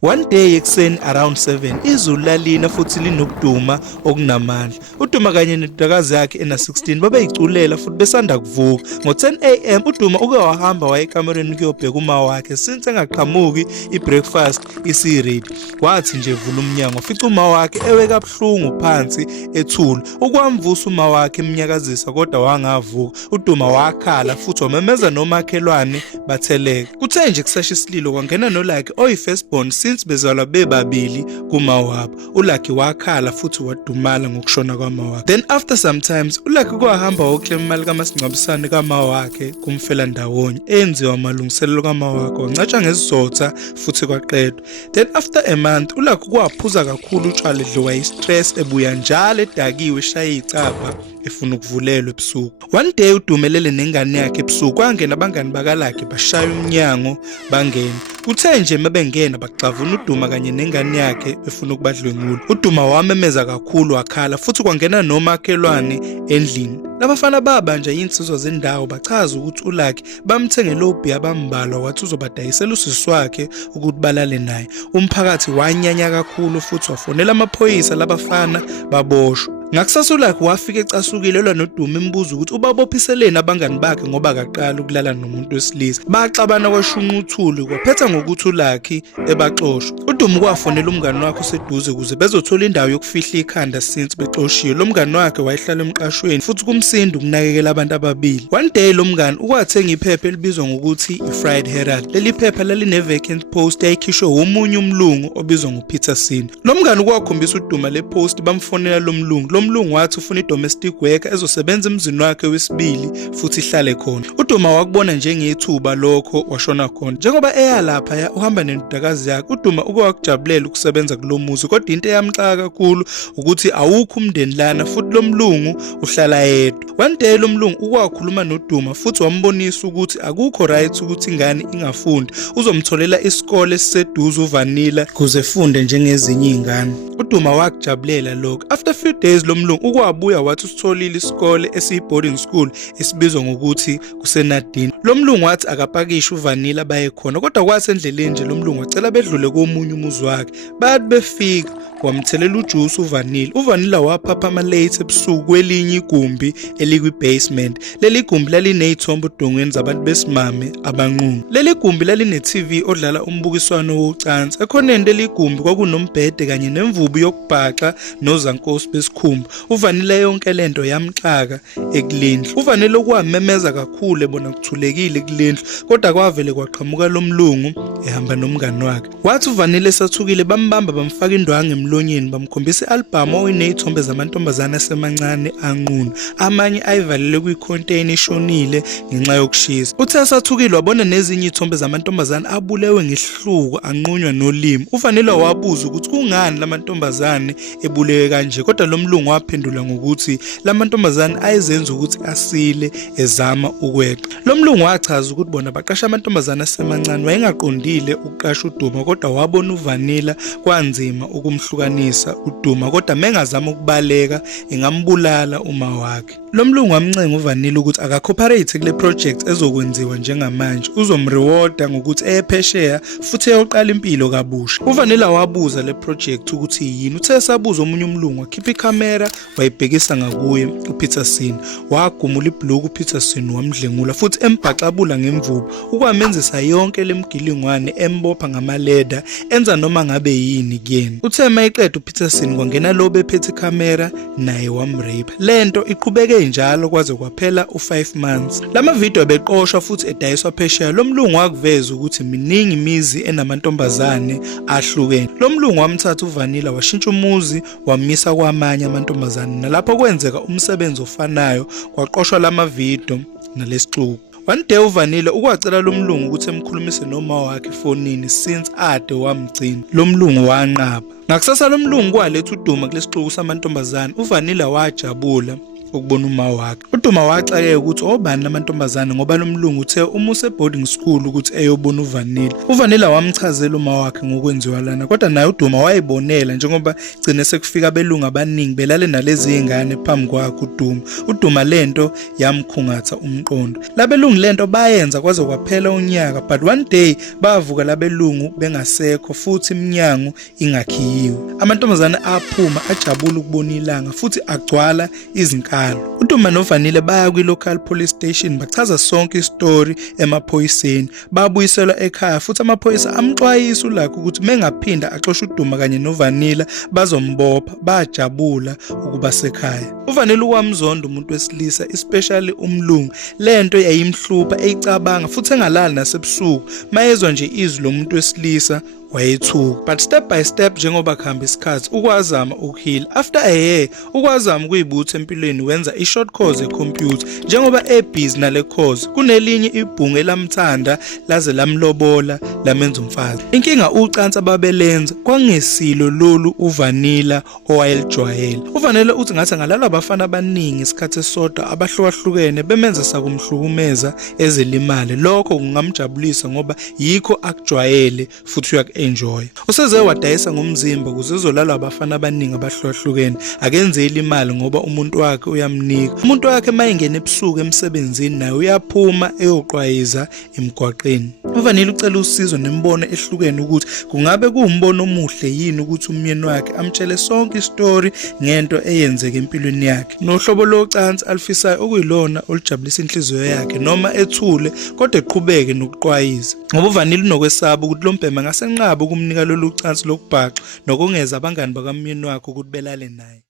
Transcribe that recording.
One day ekuseni around 7 izulu lalina futhi linokuduma okunamandla. uDuma kanye nendodakazi yakhe ena16 babeyiculela futhi besanda kuvuka. Ngo10 am uDuma uke wahamba waye ekamereni kuyobheka uma wakhe since engaqhamuki ibreakfast isiready. Wathi nje vula umnyango wafica uma wakhe eweka kabuhlungu phansi ethula. Ukwamvusa uma wakhe emnyakazisa kodwa wangavuka. uDuma wakhala futhi wamemeza nomakhelwane batheleka. Kuthe nje kusasha isililo kwangena noLucky oyifirstborn since bezalwa bebabili kuma wabo. uLucky wakhala futhi wadumala ngokushona kwama wakhe. Then after sometimes uLucky kwahamba woclaim imali kamasingcwabisane kama wakhe kumfela ndawonye enziwa amalungiselelo kama wakhe wancatsha ngesizotha futhi kwaqedwa. Then after a month uLucky kwaphuza kakhulu utshwala edliwa istress ebuya njalo edakiwe eshaya icapha efuna ukuvulelwa ebusuku. One day uDumelele nengane yakhe ebusuku kwangena abangani bakaLucky bashaya umnyango bangena. Kuthe nje mabengena baxavuna uDuma kanye nengane yakhe befuna ukubadlwengula. uDuma wamemeza kakhulu wakhala futhi kwangena nomakhelwane endlini. Labafana babanja insizwa zendawo bachaza ukuthi uLucky bamthengele ubhi abambalwa wathi uzobadayisela usisi wakhe ukuthi balale naye. Umphakathi wanyanya kakhulu futhi wafonela amaphoyisa labafana baboshwa. Ngakusasa uLucky wafika ecasukile elwa noDuma embuza ukuthi ubabophiseleni abangani bakhe ngoba akaqala ukulala nomuntu wesilisa. Baxabana kwashunqa uthuli kwaphetha ngokuthi uLucky ebaxoshwa. uDuma kwafonela umngani wakhe oseduze ukuze bezothola indawo yokufihla ikhanda since bexoshiwe. Lo mngani wakhe wayehlala emqashweni futhi kumsindo ukunakekela abantu ababili. One day lo mngani ukwathenga iphepha elibizwa ngokuthi iFried Herald. Leli phepha laline vacant post eyayikhishwe omunye umlungu obizwa nguPeterson. Lo mngani kwakhombisa uDuma le post bamfonela lo mlungu. Lo mlungu wathi ufuna idomestic worker ezosebenza emzini wakhe wesibili futhi ihlale khona. uDuma wakubona njengethuba lokho washona khona. Njengoba eya lapha uhamba nendodakazi yakhe, uDuma ukwakujabulela ukusebenza kulomuzi kodwa into eyamxaka kakhulu ukuthi awukho umndeni lana futhi lo mlungu uhlala yedwa. One day lo mlungu ukwakhuluma noDuma futhi wambonisa ukuthi akukho right ukuthi ingane ingafundi. Uzomtholela isikole esiseduze uVanilla kuze funde njengezinye izingane. uDuma wakujabulela lokho. After few days lo mlungu ukwabuya wathi usitholile isikole esiyi-boarding school esibizwa ngokuthi kuseNadine. Lo mlungu wathi akapakisha uVanilla baye khona kodwa kwasendleleni nje lo mlungu wacela bedlule komunye umuzi wakhe. Bathi befika wamthelela ujuice uVanilla. uVanilla waphapha ama-late ebusuku kwelinye igumbi elikwi-basement. Leli gumbi laliney'thombe odongweni zabantu besimame abanqunu. Leli gumbi laline-TV odlala umbukiswano wocansi. Ekhoneni leli gumbi kwakunombhede kanye nemvubu yokubhaxa nozankosi besikhumba. uVanilla yonke lento yamxaka ekulindlu. uVanilla kwamemeza kakhulu ebona kuthulekile kulindlu kodwa kwavele kwaqhamuka lo mlungu ehamba nomngani wakhe. Wathi uVanilla esathukile bambamba bamfaka indwangu emlonyeni bamkhombisa i-album oyinezithombe zamantombazane asemancane anqunu. Amanye ayivalele kwi-container ishonile ngenxa yokushisa. Uthe esathukile wabona nezinye izithombe zamantombazane abulewe ngehluko anqunywa nolimi. uVanilla wabuza ukuthi kungani lamantombazane ebulewe kanje kodwa lo mlungu waphendula ngokuthi lamantombazane ayezenza ukuthi asile ezama ukweqa. Lo mlungu wachaza ukuthi bona baqasha amantombazane asemancane wayengaqondile ukuqasha uDuma kodwa wabona uVanilla kwanzima ukumhlukanisa uDuma kodwa mengazama ukubaleka engambulala uma wakhe. Lo mlungu wamncenga uVanilla ukuthi akacooperate kule project ezokwenziwa njengamanje. Uzomrewarda ngokuthi ephesheya futhi eyoqala impilo kabusha. uVanilla wabuza le project ukuthi yini. Uthe esabuza omunye umlungu wakhipha ikhamera wayibhekisa ngakuye uPeterson. Wagumula ibhloko uPeterson wamdlengula futhi embhaxabula ngemvubu. Ukwamenzisa yonke lemgilingwane embopha ngamaleda enza noma ngabe yini kuyena. Uthe mayiqeda uPeterson kwangena lo bephethe ikhamera naye wamrape. Lento iqhubeke njalo kwaze kwaphela u5 months. Lama video beqoshwa futhi edayiswa phesheya. Lo mlungu wakuveza ukuthi miningi imizi enamantombazane ahlukene. Lo mlungu wamthatha uVanilla washintsha umuzi wamisa kwamanye amantombazane. Nalapho kwenzeka umsebenzi ofanayo kwaqoshwa lama video nalesixuku. One day uVanilla ukwacela lo mlungu ukuthi emkhulumise noma wakhe efonini since ade wamgcina. Lo mlungu wanqaba. Ngakusasa lo mlungu kwaletha uDuma kulesixuku samantombazane. uVanilla wajabula ukubona uma wakhe. uDuma waxakeka ukuthi obani lamantombazane ngoba lomlungu uthe uma use-boarding school ukuthi eyobona uVanilla. uVanilla wamchazela uma wakhe ngokwenziwa lana, kodwa naye uDuma wayibonela njengoba gcine sekufika abelungu abaningi belale nalezi ingane phambi kwakhe uDuma. uDuma lento yamkhungatha umqondo. Labelungu lento bayenza kwaze kwaphela unyaka, but one day bavuka labelungu bengasekho futhi iminyango ingakhiyiwe. Amantombazane aphuma ajabula ukubona ilanga futhi agcwala izinkalo. uDuma noVanilla baya kwi-local police station bachaza sonke istory emaphoyiseni. Babuyiselwa ekhaya futhi amaphoyisa amxwayisa uLucky ukuthi mengaphinda axosha uDuma kanye noVanilla bazombopha. Bajabula ukuba sekhaya. uVanilla ukwamzonda umuntu wesilisa, especially umlungu. Lento yayimhlupha, eyicabanga futhi engalali nasebusuku. Mayezwa nje izwi lomuntu wesilisa wayethuka. But step by step njengoba kuhamba isikhathi ukwazama ukuheal. After a year ukwazama ukuyibutha empilweni wenza i-short course e-computer. Njengoba ebusy nale course kunelinye ibhungu elamthanda laze lamlobola lamenza umfazi. Inkinga ucansi ababelenza kwangesilo lolu uVanilla owayelijwayela. uVanilla uthi ngathi ngalala abafana abaningi isikhathi esodwa abahlukahlukene bemenza sakumhlukumeza ezelimali. Lokho kungamjabulisa ngoba yikho akujwayele futhi enjoy. Useze wadayisa ngomzimba ukuze ezolala abafana abaningi abahlukahlukene. Akenzeli imali ngoba umuntu wakhe uyamnika. Umuntu wakhe mayengena ebusuku emsebenzini naye uyaphuma eyoqwayiza emgwaqeni. uVanilla ucela usizo nembono ehlukene ukuthi kungabe kuwumbono omuhle yini ukuthi umyeni wakhe amtshele sonke istory ngento eyenzeke empilweni yakhe. Nohlobo locansi alifisayo okuyilona olujabulisa inhliziyo yakhe noma ethule kodwa eqhubeke nokuqwayiza. Ngoba uVanilla unokwesaba ukuthi lo mbhema ngasenqaba ukumnika lolu cansi lokubhaxa nokungeza abangani bakamyeni wakhe ukuthi belale naye.